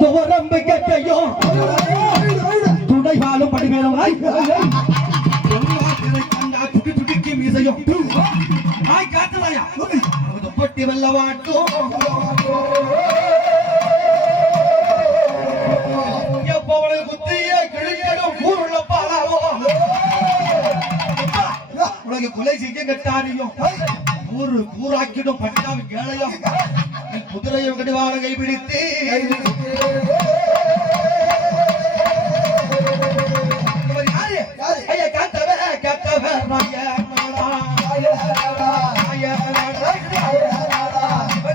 துவரம்பு கட்டையும் துடைவாலும் படிமேலமாய் கண்டா துடி துடிக்கு மீசையும் ஆய் காத்தலாயா துப்பட்டி வெள்ளவாட்டும் எப்பவளை குத்திய கிழிக்கடும் ஊருள்ள பாலாவோ? உலக கொலை செய்ய கட்டாரியும் ஊரு ஊராக்கிடும் பட்டாவி கேளையும். குதிரையும் கடிவாள கைப்பிடித்து. இவர் யாரு? ஐயா, காத்தவ, காத்தவ,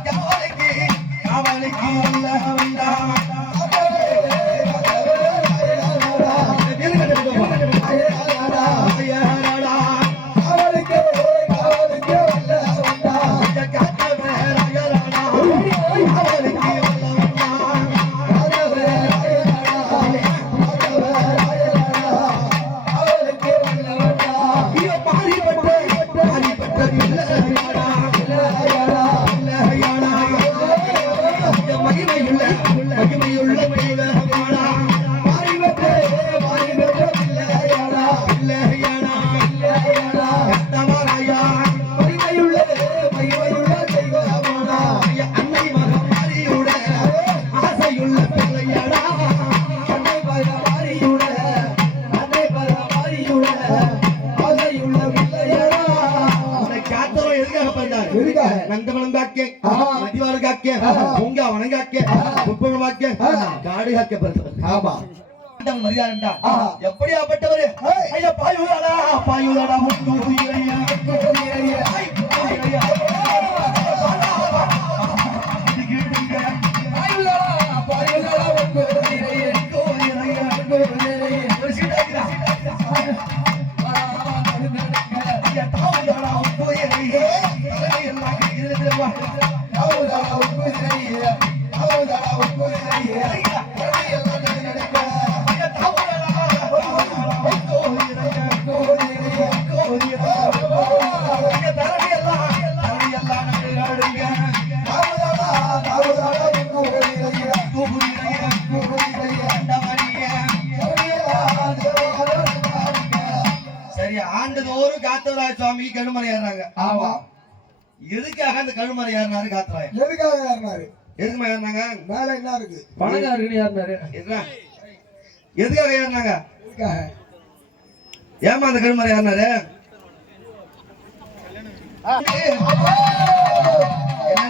காவலுக்கு, காவலுக்கு ஆஹா. காடு காக்க பிறந்தவர். ஆமா ஆண்டவன் மரியாதைண்டா. ஆஹா. எப்படியாப்பட்டவரு? ஐயா, பாயுதாடா, பாயுதாடா, முத்து உயிரையா, உயிரையா, ஆண்டுதோறும் காத்தவராய சுவாமி? கழுமலை ஏறாங்க ஆமா. எதுக்காக அந்த கழுமலை ஏறினாரு காத்தவராய எதுக்காக ஏறினாரு? எதுக்குமா ஏறினாங்க? மேல என்ன இருக்கு பணக்காரருக்கு யாருனாரு என்ன? எதுக்காக ஏறினாங்க? எதுக்காக? ஏமா அந்த கழுமலை ஏறினாரு?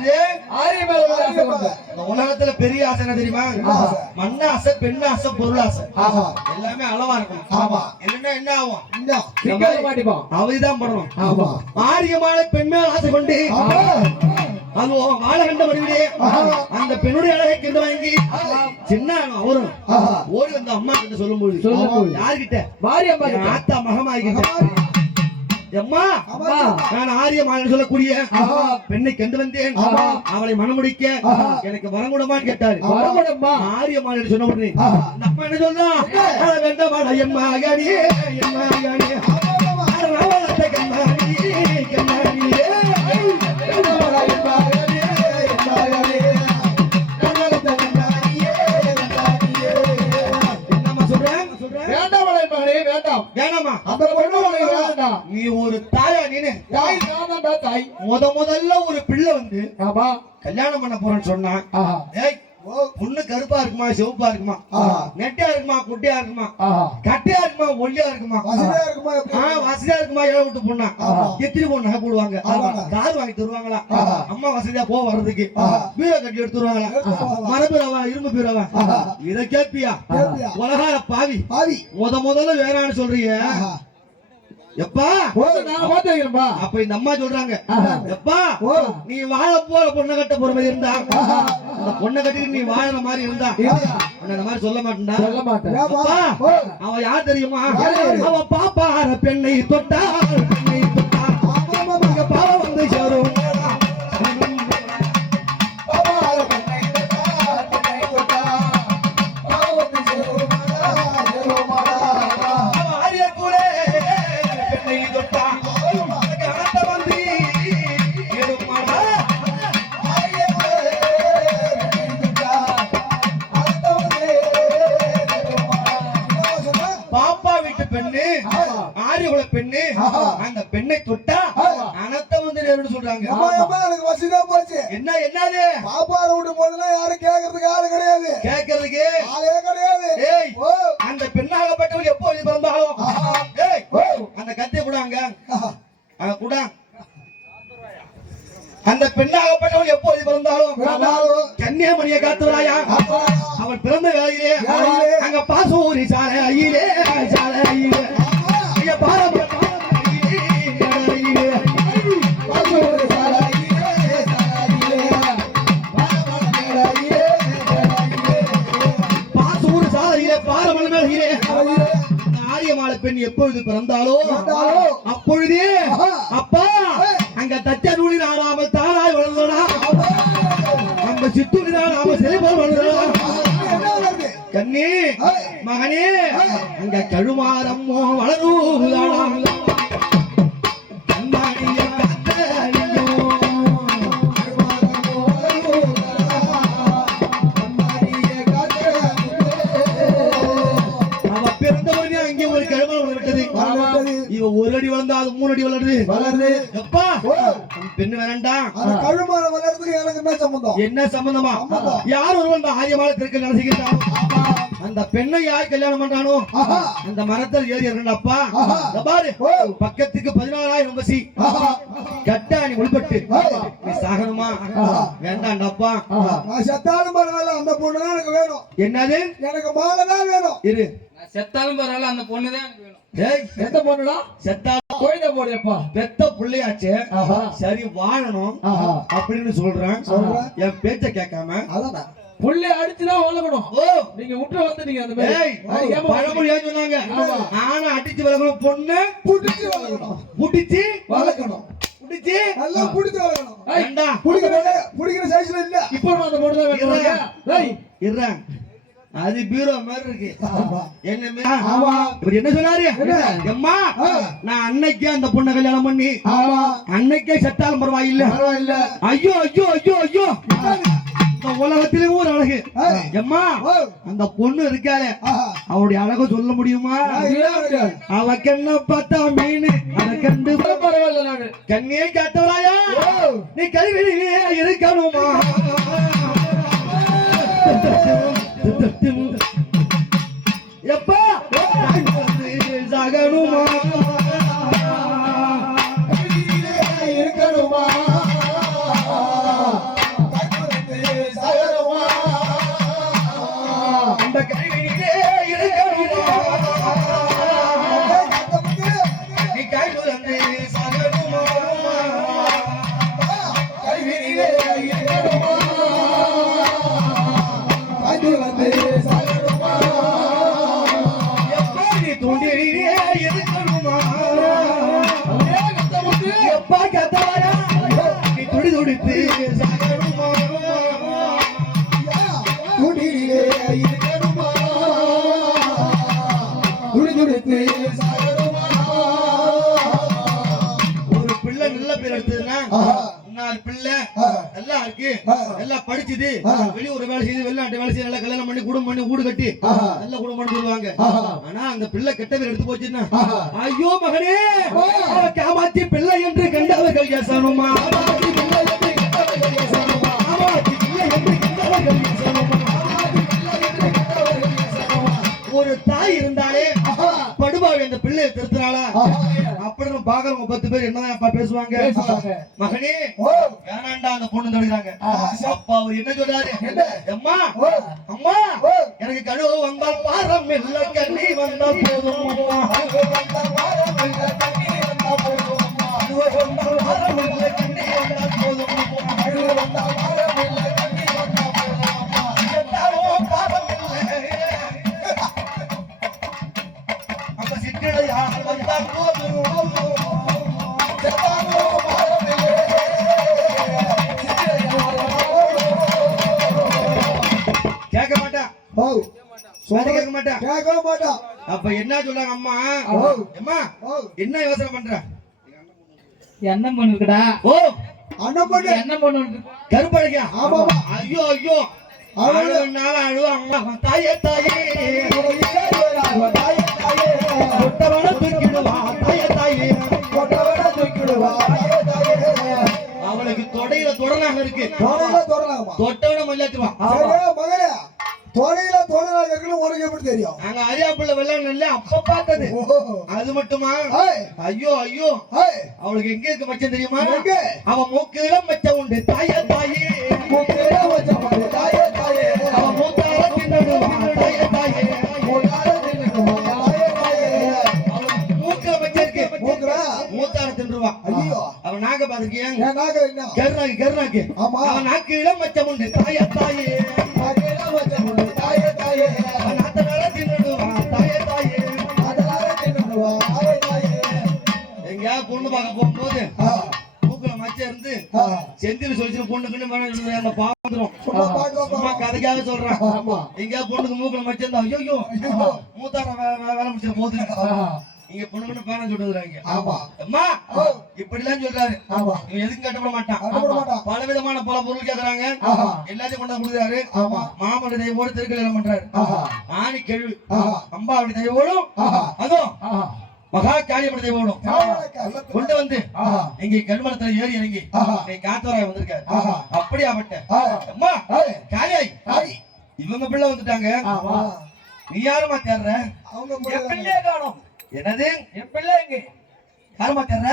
என்னது கொண்ட. உலகத்துல பெரிய ஆசை என்ன தெரியுமா. மண்ண ஆசை பெண் ஆசை பொருள் ஆசை எல்லாமே அளவா இருக்கும். ஆமா. இல்லைன்னா என்ன ஆகும்? அவதிதான் படணும். ஆமா. ஆரியமான பெண் மேல் ஆசை கொண்டு அது வாழ கண்ட அந்த பெண்ணுடைய அழகை கிட்ட வாங்கி சின்ன அவரும் ஓடி வந்த அம்மா கிட்ட சொல்லும்போது. யார்கிட்ட? மாரியம்மா. ஆத்தா மகமாகிட்ட. எம்மா ஆமா. நான் ஆரியமான சொல்லக்கூடிய. பெண்ணை கண்டு வந்தேன். அவளை மணமுடிக்க ஆஹா. எனக்கு வரங்குடமான்னு கேட்டாரு வரகுடம்மா. ஆரியமான சொன்ன உடனே அம்மா என்ன அட வேண்டாமா என் மகனே என் மகனே கல்யாணம் பண்ண போறேன்னு சொன்னா ஏய் பொண்ணு கருப்பா இருக்குமா சிவப்பா இருக்குமா. நெட்டியா இருக்குமா குட்டியா இருக்குமா கட்டையா இருக்குமா ஒல்லியா இருக்குமா வசதியா இருக்குமா வசதியா இருக்குமா ஏழை விட்டு பொண்ணா ஆமா. எத்திரி பொண்ணு நகை போடுவாங்க. கார் வாங்கி தருவாங்களா. அம்மா வசதியா போ வர்றதுக்கு. பீரோ கட்டி எடுத்து வருவாங்களா எடுத்து போவாங்க. மரபீரவா இரும்பு பீரவா. இத கேப்பியா? உலகார பாவி பாவி முத முதல்ல வேணான்னு சொல்றீங்க. எப்பா? நான் அப்ப இந்த அம்மா சொல்றாங்க. எப்பா. நீ வாழ போற பொண்ணை கட்ட போற மாதிரி இருந்தா? அந்த பொண்ணை கட்டிட்டு நீ வாழற மாதிரி இருந்தா? இந்த மாதிரி சொல்ல மாட்டேன்டா. சொல்ல மாட்டேன். அவ யார் தெரியுமா? அவ பாப்பார பெண்ணை தொட்டால் பெண்ணை. இங்க பாவம் வந்து சேரும். பெண்ணு. அந்த பெண்ணை தொட்டா. அனத்த வந்து சொல்றாங்க. எனக்கு வசதியா போச்சு. என்ன என்னது? பாப்பார விட்டு போதுலாம் யாரும் கேட்கறதுக்கு ஆளு கிடையாது. கேட்கறதுக்கு? ஆளே கிடையாது. ஏய் அந்த பெண்ணாகப்பட்டவள் எப்போ இது பிறந்தாலும். ஏய் அந்த கத்தை கூட அங்க கூட. அந்த பெண்ணாகப்பட்டவள் எப்போ இது பிறந்தாலும் பிறந்தாலும். கன்னியாமணியை காத்துறாயா. அவள் பிறந்த வேலையிலே. அங்க பாசூரி சாலை ஐயிலே எப்பொழுது பிறந்தாலோ. அப்பொழுதே. அப்பா அங்க தச்ச நூலி நாடாமல் தானாய் வளர்ந்தனா. நம்ம சித்தூரி நாடாம செழிப்பால் வளர்ந்தனா? கண்ணி. மகனே அங்க கழுமாரம்மோ வளருதானாம் வளருது. எப்பா? பெண்ணு வேண்டாம் அந்த கழுமரம் வளர்றதுக்கு எனக்கு என்ன சம்பந்தம்? என்ன சம்பந்தமா. யார் ஒருவன் அந்த ஆரியமால திருக்க நினைச்சுக்கிட்டான் அந்த பெண்ணை யார் கல்யாணம் பண்றானோ. அந்த மரத்தில் ஏறி இருக்கா ஆஹா. பாரு. பக்கத்துக்கு பதினாலாயிரம் பசி ஆஹா. கட்டா நீ உள்பட்டு. நீ சாகணுமா? நான் செத்தாலும் பரவாயில்ல அந்த பொண்ணு தான் எனக்கு வேணும். என்னது? எனக்கு மாலை தான் வேணும். இரு. செத்தாலும் பரவாயில்ல அந்த பொண்ணு தான் எனக்கு வேணும். டேய் எந்த பொண்ணுடா? செத்தா கோயில போடியப்பா பெத்த புள்ளையாச்சே. சரி வாழணும். அப்படின்னு சொல்றேன். சொல்றேன். என் பேச்ச கேட்காம. அதான் புள்ளை அடிச்சுதான் வளர்க்கணும் ஓ. நீங்க விட்டு வந்துட்டீங்க அந்த மாதிரி. ஏய் பழமொழியா சொன்னாங்க. ஆனா அடிச்சு வளர்க்கணும். பொண்ணு புடிச்சு வளர்க்கணும். புடிச்சு வளர்க்கணும். புடிச்சு நல்லா புடிச்சு வளர்க்கணும். ஏய், வேண்டா புடிக்கிற புடிக்கிற சைஸ்ல இல்ல. இப்போ அந்த பொண்ணு தான் ஏய். இருறேன் அது பீரோ மாதிரி இருக்கு. என்ன. இவர் என்ன சொன்னாரு? எம்மா. நான் அன்னைக்கே அந்த பொண்ணை கல்யாணம் பண்ணி அன்னைக்கே செத்தாலும் பரவாயில்ல. பரவாயில்ல. ஐயோ ஐயோ ஐயோ ஐயோ. இந்த உலகத்திலே ஒரு அழகு. எம்மா அந்த பொண்ணு இருக்காளே. அவருடைய அழக சொல்ல முடியுமா? அவ கண்ண பார்த்தா மீன்? அத கண்டு பரவாயில்ல நானு கண்ணியை காத்தவராயா ஓ. நீ கல்வியிலே இருக்கணுமா? எப்பா? சாகணுமா இருக்கணுமா? சகரமா? அந்த கல்வியிலே படிச்சுது. வெளியூர் வேலை செய்து வெளிநாட்டு வேலை செய்து நல்லா கல்யாணம் பண்ணி குடும்பம் பண்ணி வீடு கட்டி. நல்ல குடும்பம் சொல்லுவாங்க ஆஹா. ஆனா அந்த பிள்ளை கெட்ட பேர் எடுத்து போச்சுன்னா. ஐயோ மகனே காமாட்சி பிள்ளை என்று கண்டவர்கள் ஏசணுமா ஒரு தாய் இருந்தாலே படுபாவி அந்த பிள்ளையை திருத்தினாளா? அப்படின்னு பாக்குறவங்க பத்து பேர் என்னதான் பேசுவாங்க. மகனே வேணாண்டா அந்த பொண்ணு தடுக்கிறாங்க. அப்பா அவர் என்ன சொல்றாரு? என்ன? அம்மா அம்மா எனக்கு கழுவு வந்தால் பாரம் இல்ல கண்ணி வந்தால் போதும் அம்மா. கழுவு வந்தால் பாரம் இல்ல கண்ணி வந்தால் போதும் அம்மா. செத்தாலோ போக மாட்டான் அப்ப என்ன சொல்றாங்க அம்மா? அம்மா என்ன யோசனை பண்ற? என்ன பண்ணுடா ஓ. அண்ணன் பண்ணு. என்ன பண்ணு கருப்பழகியா? ஆமாமா ஐயோ ஐயோ. அவளு அழுவ அம்மா தாயே தாயே. அவளுக்கு தொடையில தொடலாக இருக்கு. தொட்டவன மல்லாச்சுமா மகளே. தொடை தெரியும். நாங்க அரியாப்புள்ள வெள்ளம் நல்ல அப்ப பார்த்தது. அது மட்டுமா? ஐயோ ஐயோ. அவளுக்கு எங்க இருக்கு மச்சம் தெரியுமா? அவன் மூக்குல மச்சம் உண்டு. தாயா தாயே. மூக்கிலே வச்ச பாரு, தாயே, தாயே. அவன் மூத்தால தின்னுடுவான் தாயே தாயே. மூக்கால தின்னுடுமா, தாயே, தாயே. அவன் மூக்குல மச்சம் இருக்கு. மூக்குல? மூத்தால தின்றுவான் ஐயோ. அவன் நாக என் நாக என்ன? கருணாக்கு கருணாக்கு ஆமா. அவன் நாக்குல மச்சம் உண்டு. தாயா தாயே. நாக்கிலே வச்ச பொண்ணு பார்க்க போகும்போது மூக்குல மச்சம் இருந்து. செந்தில் சொல்லிச்சு பொண்ணுக்குன்னு சொல்லுது அந்த சும்மா கதைக்காக சொல்றான். எங்கேயாவது பொண்ணுக்கு மூக்குல மச்சம் இருந்தா ஐயோ. மூத்தார வேலை முடிச்சிட போகுது ஆ, இங்க பொண்ணுக்குன்னு பேன சொல்லுறாங்க ஆமா. அம்மா ஓ. இப்படிலாம் சொல்றாரு ஆமா. இவன் எதுக்கும் கட்டப்பட மாட்டான். பல விதமான பல பொருள் கேக்குறாங்க. எல்லாத்தையும் கொண்டு கொடுக்குறாரு ஆமா. மாமன் தெய்வோடு திருக்கல்யாணம் பண்றாரு. ஆணி கெழு ஆஹா. அம்பாவடி தெய்வோடும். அதுவும். மகா தெய்வோடும் ஆமா. கொண்டு வந்து ஆஹா. இங்க கருமலத்துல ஏறி இறங்கி காத்தவராய் வந்திருக்காரு. ஆஹா. அப்படியாப்பட்ட. ஆஹா. அம்மா தாய். இவங்க பிள்ளை வந்துட்டாங்க. நீ யாருமா தேடுற? அவங்க பிள்ளைய காணோம் என்னது? என் பிள்ளை எங்க? யாருமா தேடுற?